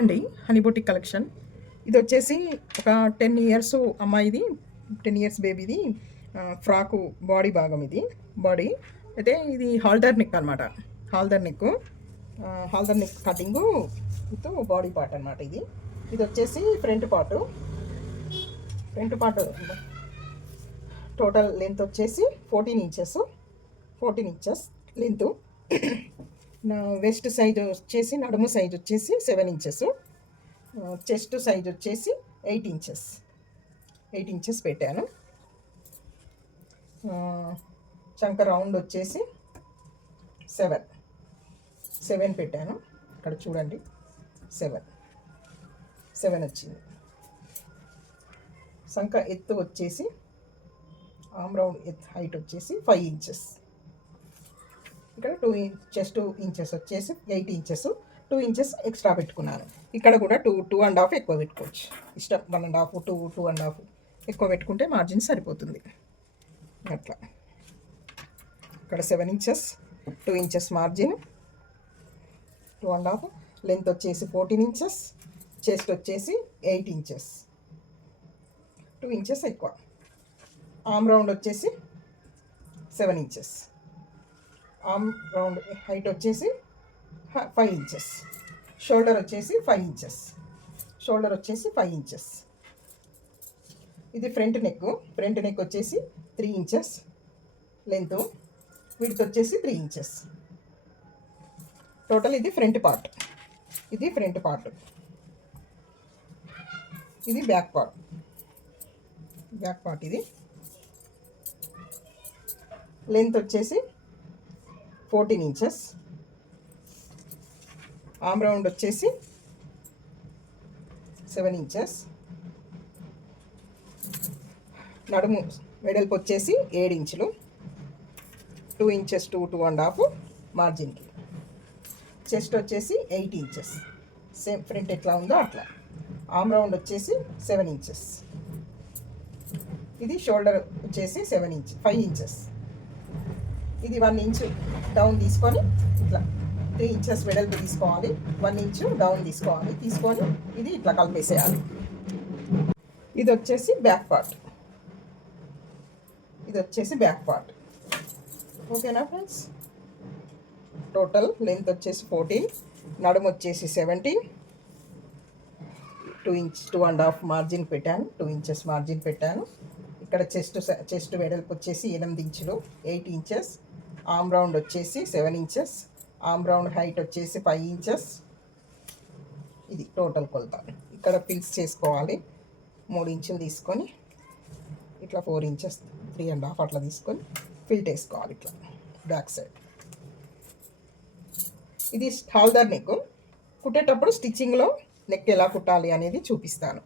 అండి honey boutique collection ఇది వచ్చేసి ఒక టెన్ ఇయర్స్ అమ్మాయిది టెన్ ఇయర్స్ బేబీది ఫ్రాకు బాడీ భాగం ఇది బాడీ. అయితే ఇది హాల్డర్ నెక్ అనమాట halter neck halter neck cutting with body part అనమాట ఇది. ఇది వచ్చేసి front part front part total length వచ్చేసి fourteen inches fourteen inches length నా వెస్ట్ సైజ్ వచ్చేసి నడుము సైజ్ వచ్చేసి సెవెన్ ఇంచెస్ చెస్ట్ సైజ్ వచ్చేసి ఎయిట్ ఇంచెస్ ఎయిట్ ఇంచెస్ పెట్టాను. చంక రౌండ్ వచ్చేసి సెవెన్ సెవెన్ పెట్టాను. ఇక్కడ చూడండి. సెవెన్ సెవెన్ వచ్చింది. సంఖ ఎత్తు వచ్చేసి ఆమ్ రౌండ్ ఎత్ హైట్ వచ్చేసి ఫైవ్ ఇంచెస్ ఇక్కడ టూ ఇంచెస్ టూ ఇంచెస్ వచ్చేసి eight inches two inches extra పెట్టుకున్నాను. ఇక్కడ కూడా టూ టూ అండ్ హాఫ్ ఎక్కువ పెట్టుకోవచ్చు. ఇష్టం one and half two two and half ఎక్కువ పెట్టుకుంటే మార్జిన్ సరిపోతుంది. అట్లా. ఇక్కడ seven inches two inches margin two and half length వచ్చేసి ఫోర్టీన్ ఇంచెస్ చెస్ట్ వచ్చేసి ఎయిట్ ఇంచెస్ టూ ఇంచెస్ ఎక్కువ. ఆమ్ రౌండ్ వచ్చేసి seven inches arm round height వచ్చేసి ఫైవ్ ఇంచెస్ షోల్డర్ వచ్చేసి ఫైవ్ ఇంచెస్ షోల్డర్ వచ్చేసి ఫైవ్ ఇంచెస్ ఇది front neck front neck వచ్చేసి three inches length width వచ్చేసి త్రీ ఇంచెస్ టోటల్ ఇది ఫ్రంట్ పార్ట్ ఇది ఫ్రంట్ పార్ట్ ఇది బ్యాక్ పార్ట్ బ్యాక్ పార్ట్ ఇది. లెంత్ వచ్చేసి ఫోర్టీన్ ఇంచెస్. ఆమ్ రౌండ్ వచ్చేసి సెవెన్ ఇంచెస్. నడుము వెడల్పు వచ్చేసి ఏడు ఇంచులు. Two inches two two and half మార్జిన్కి. Chest వచ్చేసి ఎయిట్ ఇంచెస్. సేమ్ ఫ్రంట్ ఎట్లా ఉందో అట్లా. ఆమ్ రౌండ్ వచ్చేసి సెవెన్ ఇంచెస్. ఇది షోల్డర్ వచ్చేసి సెవెన్ ఇంచ్ ఫైవ్ ఇంచెస్. ఇది వన్ ఇంచు డౌన్ తీసుకొని ఇట్లా త్రీ ఇంచెస్ వెడల్పు తీసుకోవాలి. వన్ ఇంచు డౌన్ తీసుకోవాలి. తీసుకొని ఇది ఇట్లా కలిపేసేయాలి. ఇది వచ్చేసి బ్యాక్ పార్ట్ ఇది వచ్చేసి బ్యాక్ పార్ట్ ఓకేనా ఫ్రెండ్స్ టోటల్ లెంత్ వచ్చేసి ఫోర్టీన్ నడుము వచ్చేసి seventeen two inch two and half margin పెట్టాను. టూ ఇంచెస్ మార్జిన్ పెట్టాను. ఇక్కడ చెస్ట్ చెస్ట్ వెడల్పు వచ్చేసి ఎనిమిది ఇంచులు ఎయిట్ ఇంచెస్ ఆమ్ రౌండ్ వచ్చేసి seven inches arm round height వచ్చేసి ఫైవ్ ఇంచెస్. ఇది టోటల్ కొలత. ఇక్కడ ఫిల్స్ చేసుకోవాలి. మూడు ఇంచులు తీసుకొని ఇట్లా four inches three and half అట్లా తీసుకొని ఫిల్ట్ వేసుకోవాలి ఇట్లా బ్యాక్ సైడ్. ఇది హాల్దర్ నెక్. కుట్టేటప్పుడు స్టిచ్చింగ్లో నెక్ ఎలా కుట్టాలి అనేది చూపిస్తాను.